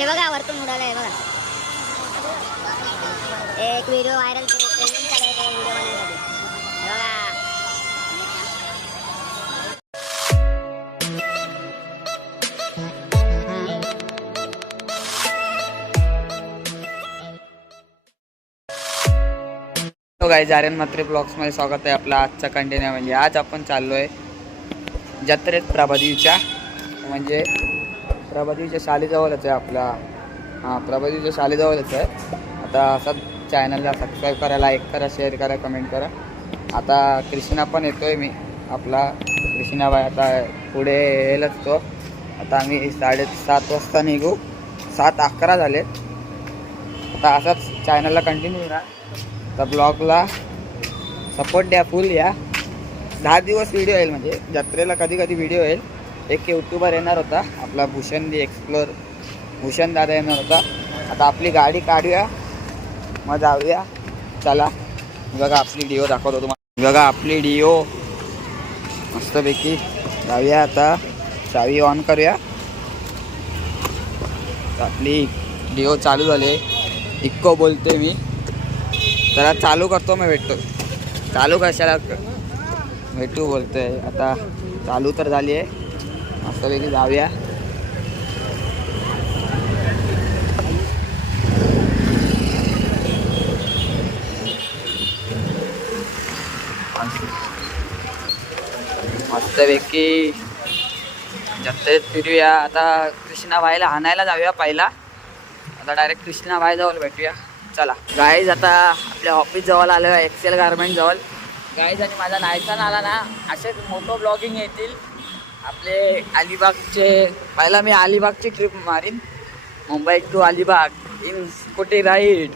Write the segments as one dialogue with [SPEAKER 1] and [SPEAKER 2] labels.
[SPEAKER 1] हे बघा वरतून उडाला आहे बघा. एक व्हिडिओ व्हायरल ट्रेंडिंग करायचा व्हिडिओ बनवण्यासाठी बघा.
[SPEAKER 2] तो गाईज आर्यन मात्रे ब्लॉग्समध्ये स्वागत आहे आपला आजचा कंटिन्यू म्हणजे आज आपण चाललो आहे जत्रेत प्रभादेवीच्या म्हणजे प्रभातीच्या शालेजवळच आहे आपला. हां प्रभातीच्या शालेजवळच आहे. आता असंच चॅनलला सबस्क्राईब करा लाईक करा शेअर करा कमेंट करा. आता कृष्णा पण येतो आहे मी. आपला कृष्णाबाई आता पुढे येईलच तो. आता आम्ही साडेसात वाजता निघू. सात अकरा झाले. आता असाच चॅनलला कंटिन्यू राहा. तर ब्लॉगला सपोर्ट द्या फुल या. दहा दिवस व्हिडिओ येईल म्हणजे. जत्रेला कधी कधी व्हिडिओ येईल. एक यूट्यूबर येणार होता आपला भूषण दी एक्सप्लोर भूषण दादा येणार होता. आता आपली गाडी काढूया मग जाऊया. चला बघा आपली डिओ दाखवतो तुम्हाला. बघा आपली डिओ मस्तपैकी जाऊया आता. चावी ऑन करूया. आपली डिओ चालू झाली. इक्को बोलते मी. जरा चालू करतो मग भेटतो. चालू कशाला? भेटू बोलतोय. आता चालू तर झाली आहे. मस्तपैकी जाऊया. मस्तपैकी जत्रेत फिरूया. आता कृष्णाबाईला आणायला जाऊया पहिला. आता डायरेक्ट कृष्णाबाई जवळ भेटूया. चला. गाईज आता आपल्या ऑफिस जवळ आलं एक्सेल गार्मेंट जवळ. गाईज आणि माझा नायसान आला ना असे मोठं ब्लॉगिंग येतील. आपले अलिबागचे पहिला मी अलिबागची ट्रिप मारीन. Mumbai to Alibag in scooty ride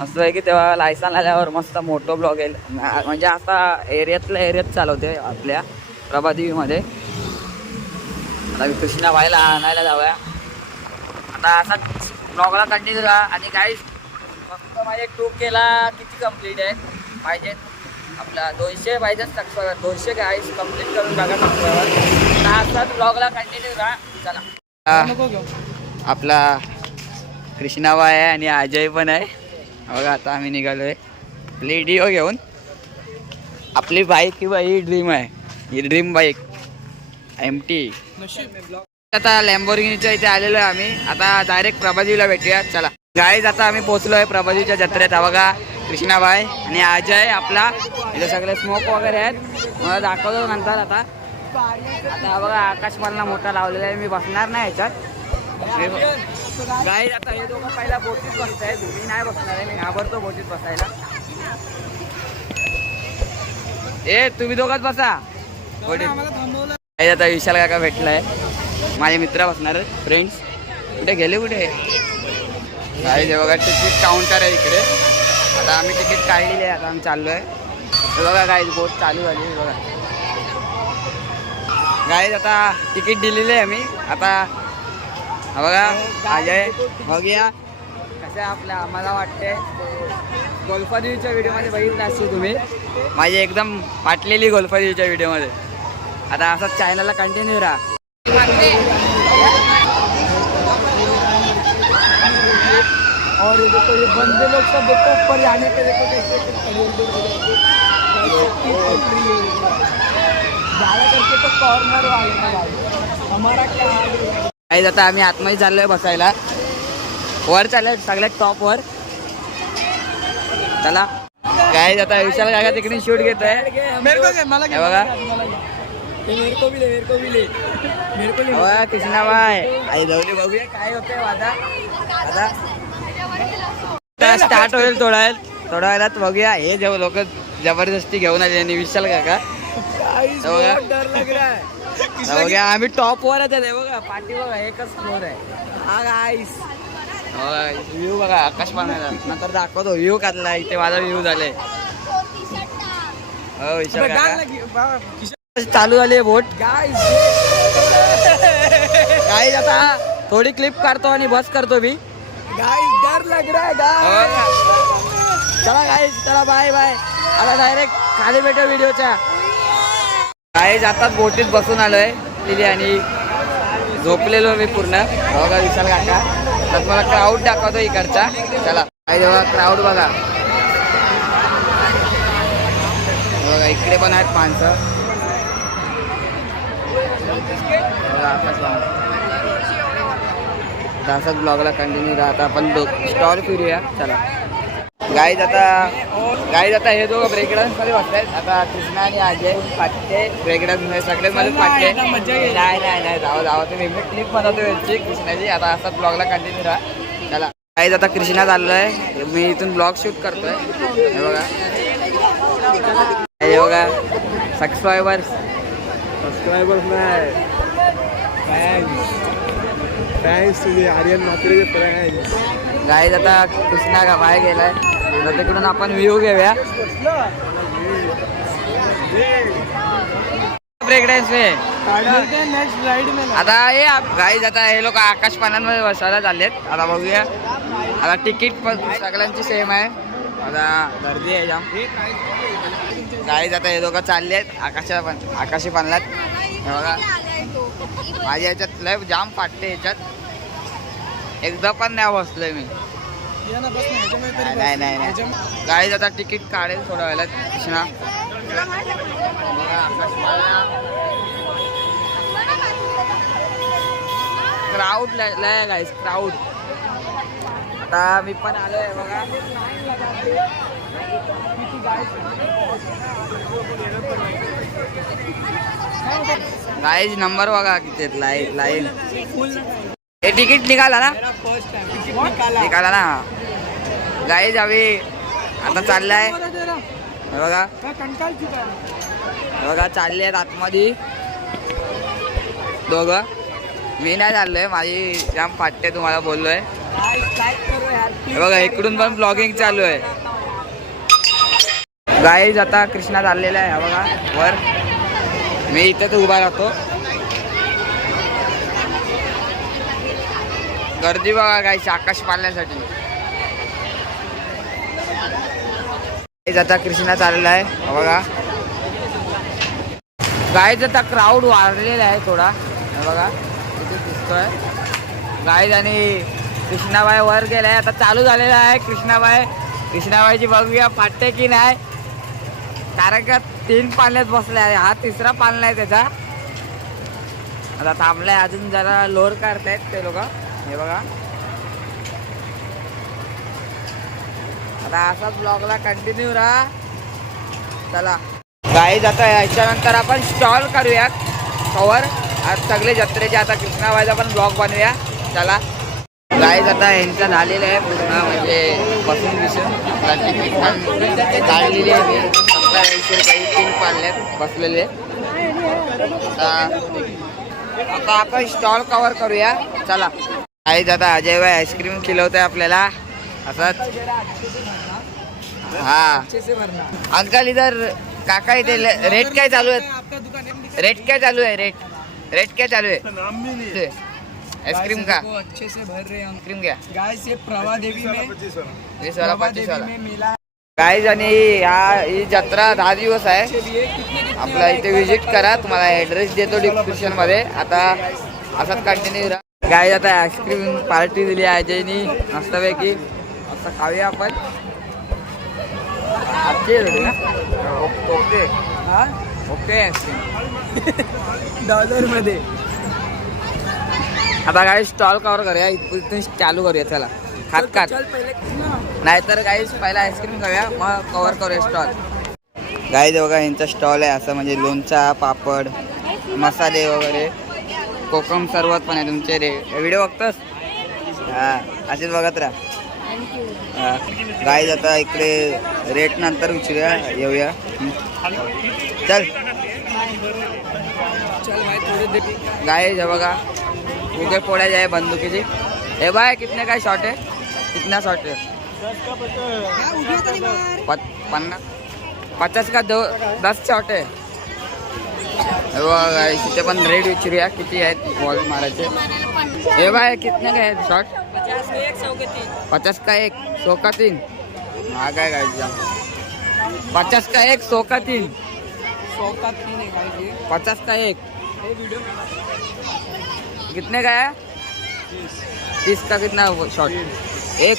[SPEAKER 2] असं आहे की तेव्हा लायसन आल्यावर मस्त मोठं ब्लॉग येईल. म्हणजे आता एरियातल्या एरियात चालवते आपल्या प्रभादेवीमध्ये आता कृष्णा कृष्णाबाईला आणायला जाऊया. आता असा ब्लॉगला कंटिन्यू राहा आणि काही फक्त माझे टू केला किती कंप्लीट आहे पाहिजेत? आपला दोनशे पाहिजे सबस्क्रायबर दोनशे गाईज कंप्लीट करून बघा सबस्क्रायबर असाच ब्लॉगला कंटिन्यू राहा चला. आपला कृष्णाबाई आहे आणि अजय पण आहे. बघा आता आम्ही निघालो आहे आपली डिओ घेऊन. आपली बाईक किंवा ही ड्रीम आहे. ही ड्रीम बाईक एम टी आता लॅम्बोर्गिनीच्या इथे आलेलो आहे आम्ही. आता डायरेक्ट प्रभाजीला भेटूया. चला. गाईज आता आम्ही पोहोचलो आहे प्रभाजीच्या जत्रेत. हा बघा कृष्णाबाई आणि अजय आपला. इथे सगळे स्मोक वगैरे आहेत. मला दाखवतो नंतर आता. आता बघा आकाश मला मोठा लावलेला आहे. मी बसणार नाही याच्यात गाईज आता हे दोघं पहिला बोटीत बसतायत. मी नाही बसणार आहे. मी घाबरतो बोटीत बसायला. ए तुम्ही दोघात बसा. बोटीत. आता विशाल काका भेटलाय. माझे मित्र बसणार फ्रेंड्स कुठे गेले कुठे? गाईज हे बघा तिकीट काउंटर आहे इकडे. आता आम्ही तिकीट काढलेली आहे आता आम्ही चाललो आहे हे बघा गाईज बोट चालू झाली बघा. गाईज आता तिकीट दिलेली आहे आम्ही. आता बघा अजय बघूया. कसं आहे आपल्या आम्हाला वाटते गोल्फादेवीच्या व्हिडिओमध्ये बघितलं असतो तुम्ही. माझी एकदम फाटलेली गोल्फादेवीच्या व्हिडिओमध्ये. आता असंच चॅनलला कंटिन्यू राहा.
[SPEAKER 3] और ये देखो ये बंदे लोग सब देखो ऊपर जाने के देखो कैसे। ज्यादा करके तो कॉर्नर वाले हमारा क्या हाल है?
[SPEAKER 2] काही आता आम्ही आतमध्ये चाललोय बसायला. वर चाललोय सगळ्यात टॉप वर. चला. काय आता विशाल काका तिकडे शूट घेत आहे
[SPEAKER 3] क्या
[SPEAKER 2] बघा.
[SPEAKER 3] ये मेरे को भी ले मेरे को भी ले मेरे को ले
[SPEAKER 2] बघा कृष्णाबाई. आई जाऊली बघूया काय होतंय आता आता स्टार्ट होईल थोडा वेळ. थोड्या वेळात बघूया. हे जेव्हा लोक जबरदस्ती घेऊन आले आणि विशाल काका. बघा. आम्ही टॉप वरच आहे बघा पाठी बघा एकच फ्लोर आहे.
[SPEAKER 3] गाइस
[SPEAKER 2] व्ह्यू बघा आकाश पाण्याला नंतर दाखवतो. व्ह्यू काढला. इथे माझा व्ह्यू झाले. हो विशाल काका. चालू झाली बोट. काही आता थोडी क्लिप काढतो आणि बस करतो मी.
[SPEAKER 3] गाइस डर लग रहा है गाइस
[SPEAKER 2] चला काय चला बाय बाय आता डायरेक्ट खाली भेटो व्हिडिओच्या काय जातात बोटीत बसून आलोय तिथे आणि झोपलेलो मी पूर्ण. बघा विशाल काका. आता तुम्हाला क्राऊड दाखवतो इकडचा. चला. काही जेव्हा क्राऊड बघा. बघा इकडे पण आहेत माणसं. बघा आकाश असंच ब्लॉगला कंटिन्यू राहता. आपण स्टॉल फिरूया. चला. गाईज आता गाईज आता हे दोघं ब्रेक डान्समध्ये बसतायत आता कृष्णा आणि अजय पाटते ब्रेक डान्समध्ये सगळे मध्ये
[SPEAKER 3] येईल.
[SPEAKER 2] नाही नाही नाही. जाऊ जाऊ. तुम्ही क्लिप बनवतो यांची कृष्णाची. आता असं ब्लॉगला कंटिन्यू राहा. चला. गाईज आता कृष्णा चाललोय. मी इथून ब्लॉग शूट करतोय. हे बघा. हे बघा. सबस्क्रायबर्स
[SPEAKER 4] सबस्क्रायबर्स नाही. फॅन्स तुझे आर्यन म्हात्रेचे फॅन्स
[SPEAKER 2] गाईज आता कृष्णा का बाहेर गेलाय आता तिकडून आपण व्ह्यू घेऊया. ब्रेक डान्स आता हे गाईज आता हे लोक आकाश पानांमध्ये बसायला चाललेत. आता बघूया. आता तिकीट पण सगळ्यांची सेम आहे. आता गर्दी आहे जाम गाईज आता हे लोक चालले आहेत आकाशा पण आकाशी पानलात. हे बघा. माझ्या ह्याच्यात लय जाम फाटते ह्याच्यात एकदा पण नाही बसलोय मी. नाही नाही नाही. गाईज आता तिकीट काढेल थोड्या वेळात कृष्णा. क्राऊड लय गाईस क्राऊड आता मी पण आलोय बघा. गाईज नंबर बघा किती लाईन लाईन हे तिकीट निघाला ना?
[SPEAKER 3] निकाला
[SPEAKER 2] निघाला ना. गाईज आम्ही आता चाललाय. बघा. बघा चालले आहेत आतमध्ये. दोघं. मी नाही चाललोय माझी जाम फाटते तुम्हाला बोललोय. हे बघा इकडून पण ब्लॉगिंग चालू आहे. गाईज आता कृष्णा चाललेला आहे हा बघा वर. मी इथंच उभा राहतो. गर्दी बघा गाईची आकाश पाळण्यासाठी आता कृष्णा चाललेला आहे बघा. गाईज आता क्राऊड वाढलेला आहे थोडा बघा. तिथे दिसतोय. गाईज आणि कृष्णाबाई वर गेलाय आता चालू झालेला आहे कृष्णाबाई. कृष्णाबाईची बघूया फाटते की नाही? कारण का तीन पाण्यात बसले आहे. हा तिसरा पालना आहे त्याचा. आता थांबलाय अजून जरा लोअर काढतायत ते लोक. हे बघा. आता असाच ब्लॉगला कंटिन्यू राहा. चला. गाईज जाता याच्यानंतर आपण स्टॉल करूया कवर आज सगळे जत्रेचे आता कृष्णाबाईचा पण ब्लॉग बनवूया. चला. गाईज आता यांचं झालेलं आहे पूर्ण म्हणजे बसून दिसून आता काढलेली आहे. ऐंशी रुपये तीन पाळण्यात बसलेले. आता आपण स्टॉल कवर करूया. चला. गाईज आता अजय भाई आईस्क्रीम खिलवतोय आपल्याला. असंच. हा. अंकल इधर काका इथे रेट काय चालू आहे
[SPEAKER 3] है
[SPEAKER 2] रेट क्या चालू है रेट रेट क्या चालू है
[SPEAKER 4] नहीं
[SPEAKER 2] आइसक्रीम का
[SPEAKER 3] अच्छे से भर रहे हैं हम
[SPEAKER 2] आइसक्रीम क्या
[SPEAKER 3] गाइस ये प्रभा देवी में
[SPEAKER 2] वाला
[SPEAKER 3] प्रभा
[SPEAKER 2] पच्चीस वाला.
[SPEAKER 3] में मेला
[SPEAKER 2] गाईज आणि ह्या ही जत्रा दहा दिवस आहे. आपला इथे विजिट करा. तुम्हाला ऍड्रेस देतो डिस्क्रिप्शनमध्ये. आता असंच कंटिन्यू राहा. गाईज आता आईस्क्रीम पार्टी दिली आहे अजयनी. मस्तपैकी. असं खाऊया आपण. आजची ना? ओके.
[SPEAKER 3] हाँ?
[SPEAKER 2] ओके आईस्क्रीम
[SPEAKER 3] डॉलरमध्ये.
[SPEAKER 2] आता गाईज स्टॉल कवर करूया. इथून चालू करूया चला.
[SPEAKER 3] पहले ना
[SPEAKER 2] नाहीतर गाईज पहिला आईस्क्रीम खाऊया मग कवर करूया स्टॉल गाईज बघा यांचा स्टॉल आहे असं म्हणजे लोणचा पापड मसाले वगैरे. कोकम सरबत पण आहे तुमचे रे. व्हिडिओ बघतोस? हा असेच बघत राहा. गाईज आता इकडे रेट नंतर विचारूया येऊया. चल.
[SPEAKER 3] चल भाई थोड़े देर
[SPEAKER 2] गाईज हे बघा उगे पोळ्या आहे बंदुकीची. हे बाय कितने काय शॉट आहे? कितना शॉर्ट आहे पत- पन्नास पचास का दो दस शॉर्ट आहे. तिथे पण रेड विचारूया किती आहेत बॉल मारायचे. हे बाय कितने काय आहेत शॉर्ट पचास का एक सोका का तीन? हा काय काय पचास का एक सोका का तीन?
[SPEAKER 3] का तीन
[SPEAKER 2] पचास का एक? कितने का है? तीस. का कितना शॉर्ट एक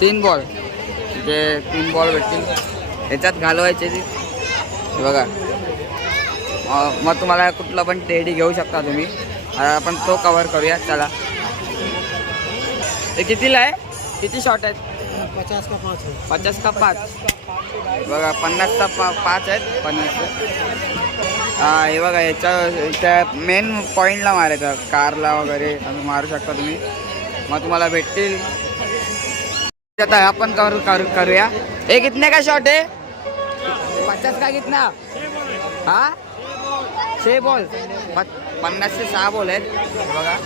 [SPEAKER 2] तीन बॉल म्हणजे तीन बॉल भेटतील ह्याच्यात घालवायचे ती. बघा. मग तुम्हाला कुठला पण टेडी घेऊ शकता तुम्ही. आपण तो कवर करूया. चला. ते कितीला आहे? किती शॉट आहेत?
[SPEAKER 3] पचास का पाच?
[SPEAKER 2] पचास का पाच बघा पन्नासचा पा पाच आहेत? पन्नासचा हा हे बघा याच्या त्या मेन पॉईंटला मारायचं. कारला वगैरे मारू शकता तुम्ही. मग तुम्हाला भेटतील. आता आपण करू करू करूया. हे कितने का शॉट आहे? पचास का कितना? हा? छे बॉल पन्नास ते सहा बॉल आहेत. बघा.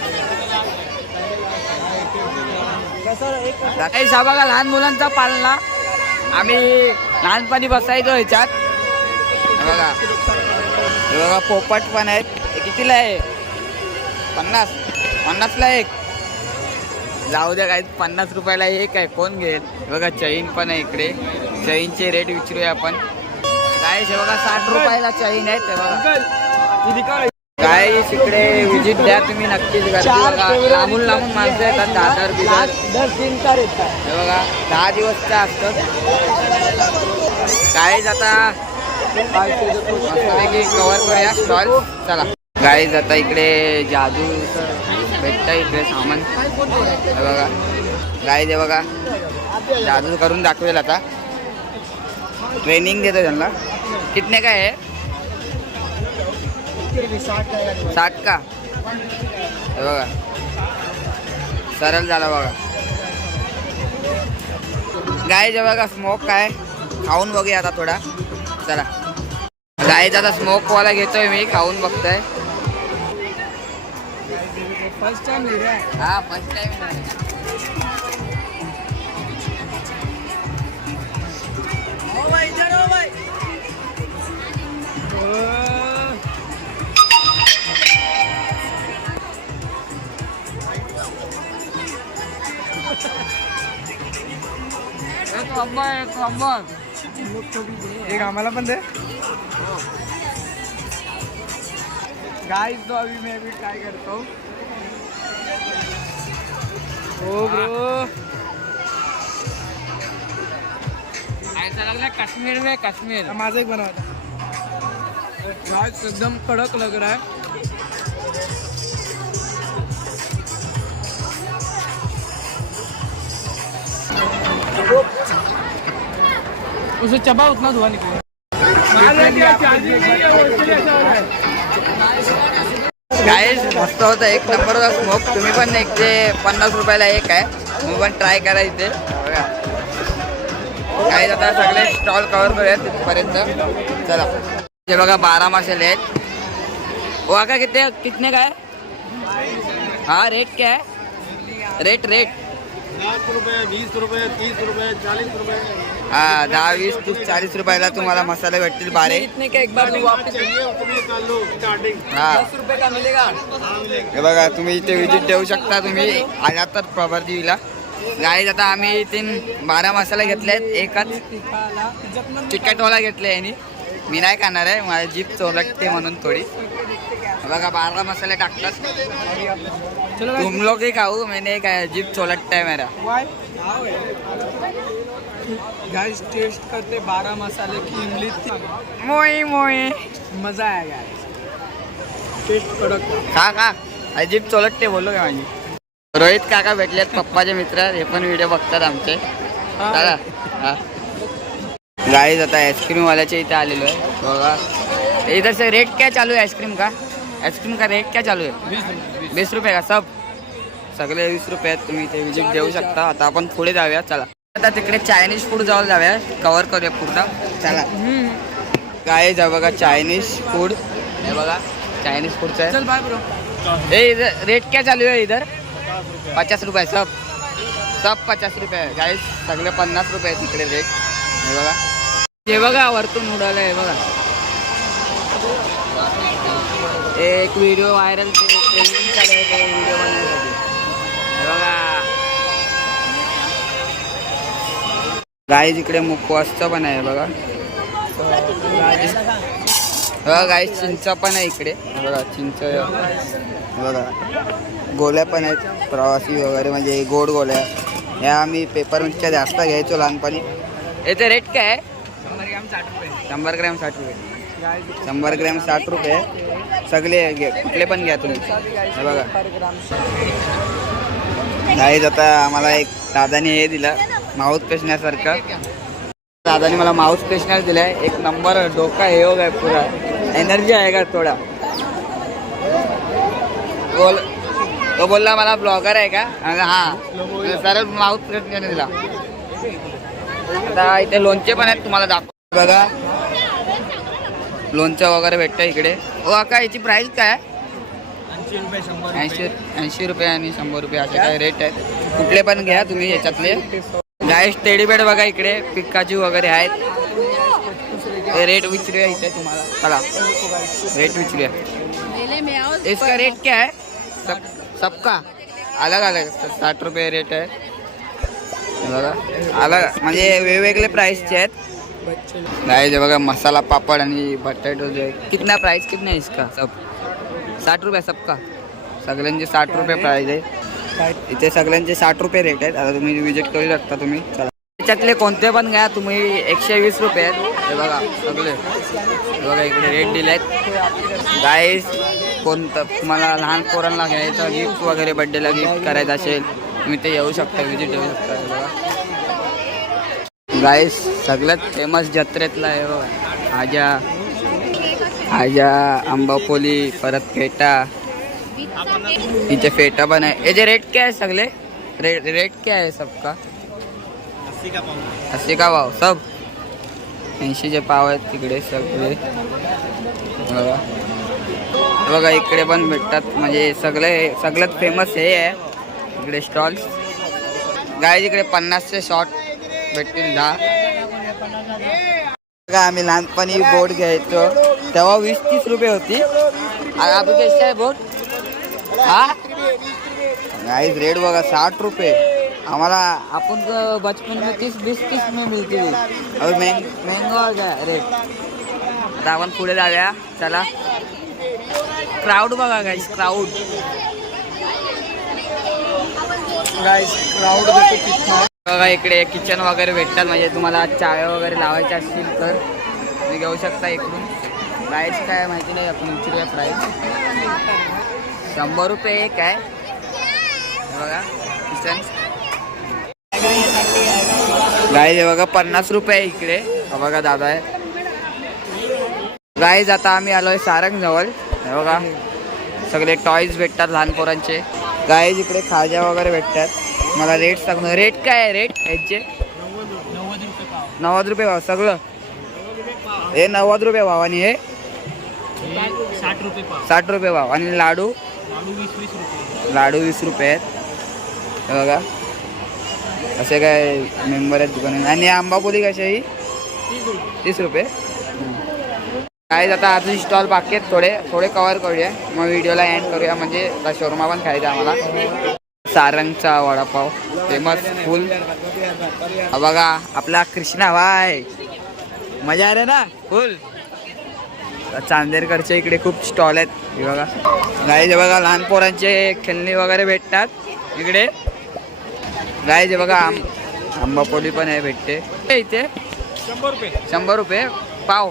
[SPEAKER 2] काही हा बघा लहान मुलांचा पालना. आम्ही लहानपणी बसायचो ह्याच्यात. बघा. बघा पोपट पण आहेत. कितीला आहे? पन्नास. पन्नासला एक. जाऊ द्या काही पन्नास रुपयाला एक आहे. कोण घेईल? बघा चैन पण आहे इकडे. चैनचे रेट विचारूया आपण. काय हे बघा साठ रुपयाला चैन आहे ते बघा. काय इकडे विजिट द्या तुम्ही नक्कीच लांबून लांबून माणसं येतात
[SPEAKER 3] दस का रहता है
[SPEAKER 2] बघा दहा दिवसचा असतं. आता मस्तपैकी कवर करूया. स्टॉल चला. गाईज आता इकडे जादू भेटतं इकडे सामान. बघा. गाय दे बघा. जादू करून दाखवेल आता. ट्रेनिंग देतो त्यांना. कितने काय आहे? साठ का? हे बघा. सरळ झाला बघा. गाय जे बघा स्मोक काय? खाऊन बघूया आता थोडा. चला. गायचा आता स्मोकवाला घेतोय मी. खाऊन बघतोय.
[SPEAKER 3] फ़र्स्ट टाइम ले रहा है।
[SPEAKER 2] हा फ़र्स्ट टाइम एक नंबर एक नंबर।
[SPEAKER 3] एक आम्हाला पण दे गाइस तो अभी मैं भी ट्राई करता हूँ। ओ ब्रो
[SPEAKER 2] ऐसा लग रहा है कश्मीर में कश्मीर
[SPEAKER 3] माझा एक बनवा एकदम कड़क लग रहा है. उसे चबा उतना धुआं निकलेगा
[SPEAKER 2] गाईज मस्त होतं. एक नंबर स्मोक तुम्ही पण एक ते पन्नास रुपयाला एक आहे तुम्ही पण ट्राय करा इथे. बघा. काही आता सगळे स्टॉल कवर करूया तिथपर्यंत. चला. ते बघा बारा मसाले आहेत वो का कितने कितने काय? है रेट काय रेट रेट
[SPEAKER 4] दस रुपये वीस रुपये तीस रुपये चाळीस रुपये.
[SPEAKER 2] हा दहा वीस तीस चाळीस रुपयाला तुम्हाला मसाले भेटतील बारे.
[SPEAKER 3] इतने का एक बार तू वापस
[SPEAKER 4] चाहिए उतनी कर लो स्टार्टिंग
[SPEAKER 2] हा.
[SPEAKER 3] दस रुपए का मिलेगा
[SPEAKER 2] हे बघा तुम्ही इथे विजिट देऊ शकता तुम्ही. आलात तर प्रभार देवीला. गाईज आता आम्ही तीन बारा मसाले घेतले आहेत. एकच तिखटवाला घेतले यांनी. मी नाही खाणार आहे माझी जीप चोलटते म्हणून थोडी. बघा बारा मसाले टाकतात. तुम लोग ही खाऊ मैंने काय जीप चोलटता है मेरा.
[SPEAKER 3] गाइस टेस्ट करते बारह मसाले की इमली थी
[SPEAKER 2] मोई मोई
[SPEAKER 3] मजा आएगा टेस्ट कड़क.
[SPEAKER 2] खा खा. अरे जीप चोलटते बोललो का माझी? रोहित काका भेटलेत पप्पाचे मित्र हे पण व्हिडिओ बघतात आमचे. चला. हा. गाईज आता आइसक्रीम वाल्याच्या इथे आलेलो आहे. बघा. इधर से रेट क्या चालू है आइसक्रीम का? आइसक्रीम का रेट क्या चालू है वीस रुपये. का सब? सगळे वीस रुपये आहेत तुम्ही इथे विजिट देऊ शकता. आता आपण पुढे जाऊया. चला. आता तिकडे चायनीज फूड जाऊ जाऊया. कव्हर करूया पूर्ण. चला. काय जा बघा चायनीज फूड हे बघा चायनीज फूडचं आहे.
[SPEAKER 3] चल बाय ब्रो
[SPEAKER 2] ए इधर रेट क्या चालू है इधर? पचास रुपये सब. सब पचास रुपये. गाईस सगळे पन्नास रुपये आहे तिकडे रेट हे बघा. हे बघा वरतून उडालं आहे बघा. एक व्हिडिओ व्हायरल आहे व्हिडिओ बनवण्यासाठी हे बघा गाईज इकडे मुखवासचं पण आहे बघा. हो, बघा गाईज चिंच पण आहे इकडे. बघा चिंच बघा. गोळ्या पण आहेत प्रवासी वगैरे म्हणजे गोड गोळ्या ह्या आम्ही पेपर मिरच्या जास्त घ्यायचो लहानपणी. याचा रेट काय आहे? शंभर ग्रॅम साठ रुपये. शंभर ग्रॅम साठ रुपये. सगळे घे कुठले पण घ्या तुम्ही. बघा. गाईज आता आम्हाला एक दादाने हे दिलं. माऊथ पेशण्यासारखं. दादाने मला माउथ पेशनर दिलाय. एक नंबर डोका हे हो काय पुरा. एनर्जी आहे का थोडा. बोल. तो बोलला मला ब्लॉगर आहे का? हा सर माऊथ पेशनर दिला. आता इथे लोणचे पण आहेत तुम्हाला दाखव बघा. लोणचं वगैरे भेटतं इकडे. ओ अका याची प्राईस काय?
[SPEAKER 3] ऐंशी रुपये
[SPEAKER 2] ऐंशी ऐंशी रुपये आणि शंभर रुपये असे काय रेट आहेत. कुठले पण घ्या तुम्ही याच्यातले. गायस टेडीबेड बघा इकडे. पिकाची वगैरे आहेत. रेट विचारूया इथे तुम्हाला. चला. रेट विचारूया. इसका रेट क्या है? सब सबका? अलग अलग. साठ रुपये रेट आहे बघा. अलग. म्हणजे वेगवेगळे प्राईसचे आहेत. नाही जे बघा मसाला पापड आणि बटाटो जे कितना प्राईस कितना इसका? सब. साठ रुपये सबका. सगळ्यांचे साठ रुपये प्राईज आहे. इथे सगळ्यांचे साठ रुपये रेट आहेत. आता तुम्ही विजिट करू शकता तुम्ही. चला. त्याच्यातले कोणते पण घ्या. तुम्ही एकशे वीस रुपये आहेत. हे बघा सगळे. हे बघा इकडे रेट दिले आहेत गाईस कोणतं तुम्हाला लहान पोरांना घ्यायचं गिफ्ट वगैरे बड्डेला गिफ्ट करायचं असेल तुम्ही ते येऊ शकता विजिट येऊ शकता. हे बघा. गाईस सगळ्यात फेमस जत्रेतला आहे बघा. आजा आजा आंबापोली परत फेटा इथे फेटा पण आहे. याचे रेट क्या है सगळे? रेट रेट क्या है सबका?
[SPEAKER 4] अस्सी का पाव?
[SPEAKER 2] अस्सी का पाव सब? ऐंशीचे पाव आहेत तिकडे सगळे. बघा. बघा इकडे पण भेटतात. म्हणजे सगळे सगळ्यात फेमस हे आहे. इकडे स्टॉल्स गाय इकडे पन्नासचे शॉर्ट भेटतील दहा. बघा आम्ही लहानपणी बोट घ्यायचो. तेव्हा वीस तीस रुपये होती. आणि आहे बोट हा? गाईज रेट बघा साठ रुपये. आम्हाला आपण बचपन में तीस बीस तीस में मिळते हो गया रेट आता आपण पुढे जाऊया. चला. क्राऊड बघा गाईज क्राऊड
[SPEAKER 3] देखो कितना
[SPEAKER 2] बघा इकडे किचन वगैरे भेटतात. म्हणजे तुम्हाला चाय वगैरे लावायचे असतील तर. तुम्ही घेऊ शकता इकडून. प्राईस काय माहिती नाही आपण विचारूया प्राईस शंभर रुपये एक आहे. हे बघा किचन. गाईज हे बघा पन्नास रुपये आहे इकडे. हा बघा दादा आहे. गाईज आता आम्ही आलोय सारंग जवळ हे बघा सगळे टॉईज भेटतात लहान पोरांचे. गाईज इकडे खाज्या वगैरे भेटतात. मला रेट सांग रेट काय आहे? रेट याचे नव्वद रुपये भाव सगळं. हे नव्वद रुपये भाव आणि हे
[SPEAKER 3] साठ रुपये पाव
[SPEAKER 2] साठ रुपये भाव. आणि लाडू?
[SPEAKER 3] लाडू वीस रुपये.
[SPEAKER 2] आहेत. हे बघा. असे काय मेंबर आहेत दुकान आणि आंबापोली कशी ही? तीस रुपये. काय आता अजून स्टॉल बाकी आहेत थोडे. थोडे कवर करूया. मग व्हिडिओला एंड करूया. म्हणजे शोरमा पण खायचा आम्हाला. सारंगचा वडापाव. फेमस फुल बघा. आपला कृष्णा भाई. मजा आहे ना? फुल चांदेरकरच्या इकडे खूप स्टॉल आहेत. हे बघा. गाईचे बघा लहान पोरांचे खेळणी वगैरे भेटतात. इकडे. गाईचे बघा आम आंबापोली पण आहे भेटते. हे इथे.
[SPEAKER 3] शंभर रुपये.
[SPEAKER 2] शंभर रुपये पाव.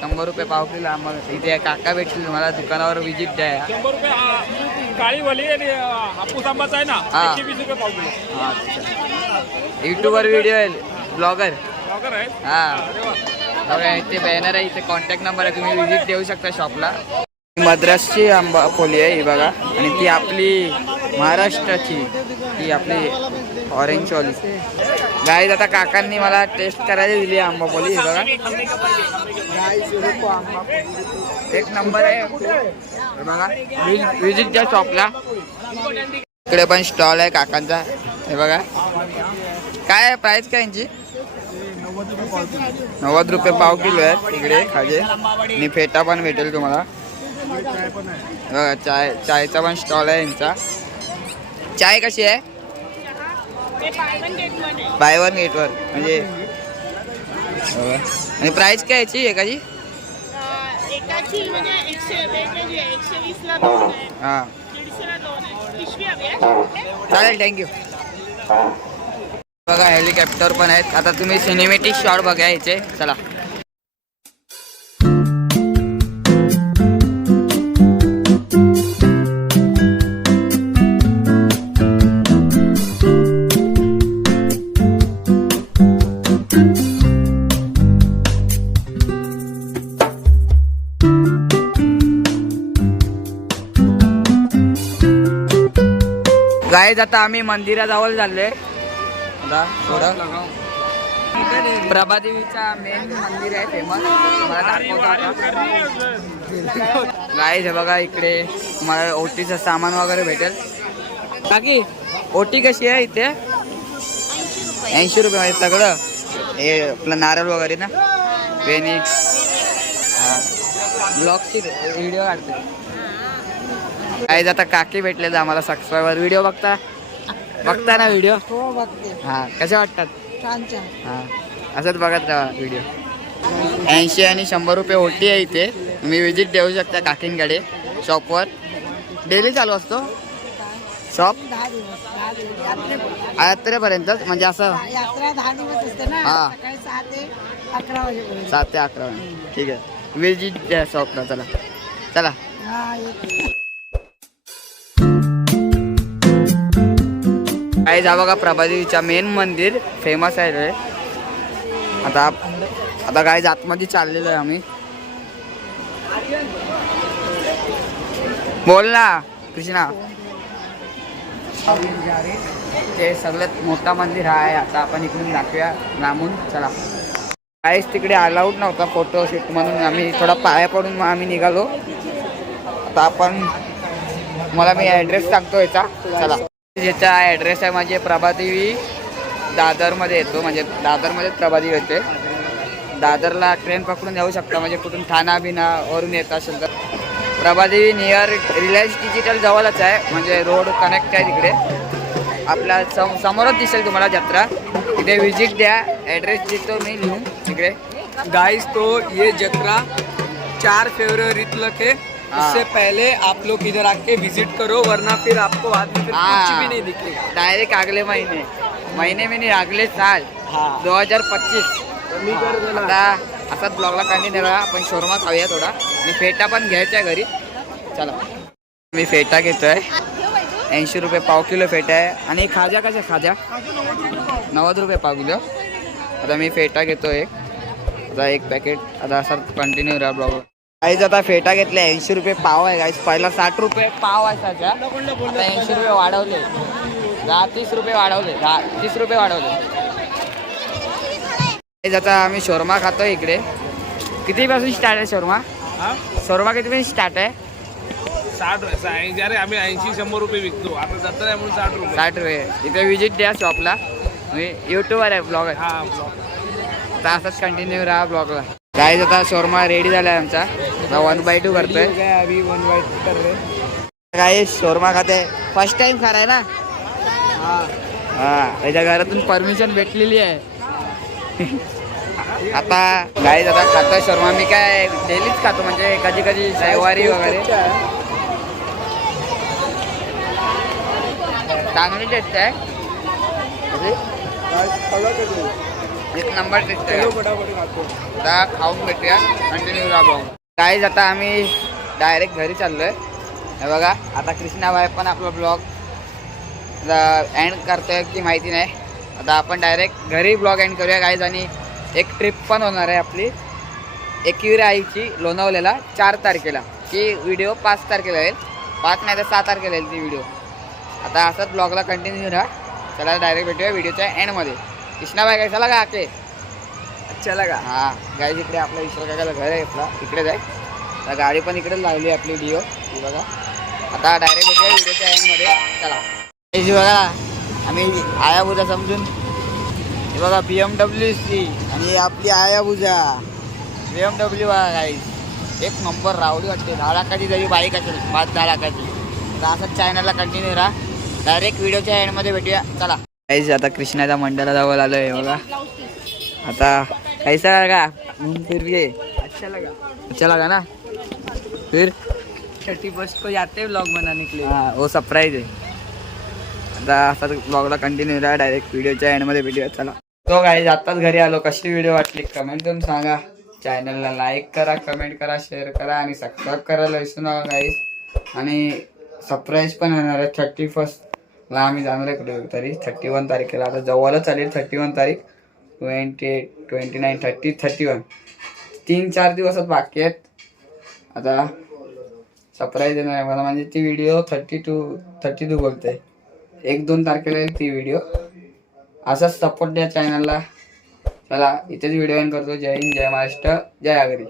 [SPEAKER 2] शंभर रुपये पाव किलो आम्हाला इथे काका भेटतील तुम्हाला दुकानावर विजिट द्या
[SPEAKER 3] शंभर रुपये काळीवाली आणि हापूस आंबाचा आहे ना
[SPEAKER 2] हा.
[SPEAKER 3] वीस रुपये पाव किलो.
[SPEAKER 2] युट्यूबवर व्हिडिओ आहे ब्लॉगर हा. बघा इथे बॅनर आहे इथे कॉन्टॅक्ट नंबर आहे तुम्ही व्हिजिट देऊ शकता शॉपला मद्रासची आंबा खोली आहे ही बघा. आणि ती आपली महाराष्ट्राची ती आपली ऑरेंज वाली. गाईज आता काकांनी मला टेस्ट करायला दिली आंबा पोली ही बघा. एक नंबर आहे. बघा. विजिट द्या शॉपला इकडे पण स्टॉल आहे काकांचा हे बघा. काय प्राईस काय यांची? नव्वद रुपये पाव किलो आहे तिकडे खाजे. आणि फेटा पण भेटेल तुम्हाला. बघा, चाय चायचा पण स्टॉल आहे यांचा. चाय कशी आहे? बाय वन गेट वर म्हणजे. आणि प्राइस काय याची एकाची? हां. चालेल थँक्यू बघा हेलिकॉप्टर पण आहेत. आता तुम्ही सिनेमॅटिक शॉट बघा याचे. चला. गायज आता आम्ही मंदिराजवळ चाललोय. दा थोडं प्रभादेवीचा मेन मंदिर आहे फेमस मला दाखवतो आता. गाईज हे बघा इकडे. मला ओटीचं सामान वगैरे भेटेल. बाकी ओटी कशी आहे इथे? ऐंशी रुपये म्हणजे सगळं. हे आपलं नारळ वगैरे ना? वेणी ब्लॉगची व्हिडिओ काढते. काही आता काकी भेटले आम्हाला सबस्क्रायबर व्हिडिओ बघता. बघता ना व्हिडिओ
[SPEAKER 3] हो बघते.
[SPEAKER 2] हा कशा वाटतात?
[SPEAKER 3] छान छान.
[SPEAKER 2] हा असंच बघत राहा व्हिडिओ ऐंशी आणि शंभर रुपये ओटी आहे इथे. तुम्ही विजिट देऊ शकता काकींकडे शॉपवर डेली चालू असतो? शॉप
[SPEAKER 3] यात्रेपर्यंत.
[SPEAKER 2] म्हणजे असं? हा. सात ते अकरा. ठीक आहे. विजिट द्या शॉपला चला. चला. काही जा बघा प्रभादेवीच्या मेन मंदिर. फेमस आहे रे. आता आता काय आतमध्ये चाललेलो आहे आम्ही. बोल ना कृष्णा. ते सगळ्यात मोठा मंदिर हा आहे. आता आपण इकडून दाखवूया लांबून. चला. काहीच तिकडे अलाउड नव्हता फोटो शूट म्हणून आम्ही थोडा पाया पडून मग आम्ही निघालो. आता आपण मला मी ॲड्रेस सांगतो याचा. चला. ज्याचा ॲड्रेस आहे माझे प्रभादेवी दादरमध्ये येतो. म्हणजे दादरमध्येच प्रभादेवी येते. दादरला ट्रेन पकडून जाऊ शकता. म्हणजे कुठून ठाणा बिना वरून येत असेल तर. प्रभादेवी नियर रिलायन्स डिजिटल जवळच आहे. म्हणजे रोड कनेक्ट आहे तिकडे. आपल्या सम समोरच दिसेल तुम्हाला जत्रा. तिथे व्हिजिट द्या. ॲड्रेस देतो मी लिहून. तिकडे.
[SPEAKER 5] गाईज तो ये जत्रा चार फेब्रुवारीतलं
[SPEAKER 2] खे
[SPEAKER 5] उससे पहले आप लोग इधर आके विजिट करो वरना फिर आपको बाद में फिर कुछ भी नहीं दिखेगा।
[SPEAKER 2] डायरेक्ट अगले महीने। महीने में नहीं अगले साल। दो हजार पच्चीस। आता असाच ब्लॉगला कंटिन्यू राहा आपण शोरमा खाऊया थोडा. आणि फेटा पण घ्यायचा घरी. चला. मी फेटा घेतोय. ऐंशी रुपये पाव किलो फेटा आहे. आणि खाजा कशा खाजा? नव्वद रुपये पाव किलो. आता मी फेटा घेतो एक. आता एक पॅकेट आता असं कंटिन्यू राहा ब्लॉग काहीच आता फेटा घेतले ऐंशी रुपये पाव आहे गाईस पहिला साठ रुपये पाव आहे आता ऐंशी रुपये वाढवले. दहा तीस रुपये वाढवले. दहा तीस रुपये वाढवले. गाईज, आता आम्ही शोरमा खातोय इकडे. कितीपासून स्टार्ट आहे शोरमा? शोरमा कितीपासून स्टार्ट आहे?
[SPEAKER 6] साठ अरे आम्ही ऐंशी शंभर रुपये विकतो. आता जत्रा आहे म्हणून साठ रुपये.
[SPEAKER 2] साठ रुपये. इथे विजिट द्या शॉपला मी युट्यूबर आहे ब्लॉग आहे.
[SPEAKER 6] हा
[SPEAKER 2] आता असंच कंटिन्यू राहा ब्लॉगला गाईज आता शोरमा रेडी झाला आहे आमचा. आता वन बाय टू करतोय.
[SPEAKER 5] अभी वन कर रहे
[SPEAKER 2] काय शोरमा खाते. फर्स्ट टाइम खाराय ना? हा. त्याच्या घरातून परमिशन भेटलेली आहे. आता गाईज आता खातोय शोरमा. मी काय डेलीच खातो म्हणजे कधी कधी शनिवारी वगैरे. चांगली टेस्ट आहे? एक नंबर टेस्ट आहे. आता खाऊन भेटूया. कंटिन्यू राहा काहीच आता आम्ही डायरेक्ट घरी चाललोय. हे बघा आता कृष्णाबाई पण आपला ब्लॉग एंड करतोय की माहिती नाही. आता आपण डायरेक्ट घरी ब्लॉग एंड करूया काहीच आणि एक ट्रिप पण होणार आहे आपली. एकविरा आईची लोणावलेला चार तारखेला ती व्हिडिओ पाच तारखेला येईल. पाच नाही तर सहा तारखेला येईल ती व्हिडिओ आता असंच ब्लॉगला कंटिन्यू राहा. चला डायरेक्ट भेटूया व्हिडिओच्या एंडमध्ये कृष्णाबाई काय का आके?
[SPEAKER 5] चला का?
[SPEAKER 2] हा गाय इकडे आपल्या विशाल काकाला घर आहे आपला. इकडेच आहे. तर गाडी पण इकडेच लावली आहे आपली डिओ ही बघा. आता डायरेक्ट विडिओच्या व्हिडिओच्या एंडमध्ये चला. हे बघा आम्ही आयाबुजा समजून. हे बघा बी एम डब्ल्यू सी आणि आपली आयाबुजा. बी एम डब्ल्यू बघा गाईज एक नंबर रावडी वाटते. दहा लाखाची जरी बाईक असेल पाच दहा लाखाची. तर असंच चॅनलला कंटिन्यू राहा. डायरेक्ट व्हिडिओच्या एंडमध्ये भेटूया. चला. गाईज आता कृष्णाच्या मंडळाला जवळ आलं आहे बघा. आता कैसा लगा? फिर के
[SPEAKER 5] अच्छा लगा।
[SPEAKER 2] अच्छा लगा ना? फिर?
[SPEAKER 5] थर्टी फर्स्ट को जाते हैं ब्लॉग बनाने के लिए।
[SPEAKER 2] हा वो सरप्राईज आहे आता असा ब्लॉगला कंटिन्यू राहा डायरेक्ट व्हिडिओच्या एंडमध्ये व्हिडिओ चला। तो काही आत्ताच घरी आलो. कशी व्हिडिओ वाटली? कमेंट करून सांगा. चॅनलला लाईक करा कमेंट करा शेअर करा आणि सबस्क्राईब करायला विसरू नका आणि सरप्राईज पण येणार आहे. थर्टी फर्स्टला आम्ही जाणार आहे कुठे तरी थर्टी वन तारखेला. आता जवळच चालेल थर्टी वन तारीख. Twenty eight twenty nine thirty thirty one तीन चार दिवसात बाकी आहेत. आता सरप्राईज देणार आहे मला. म्हणजे ती video thirty two thirty two बोलते एक दोन तारखेला येईल ती व्हिडिओ असाच सपोर्ट द्या चॅनलला चला इथेच व्हिडिओ एन करतो. जय हिंद जय महाराष्ट्र जय आगरी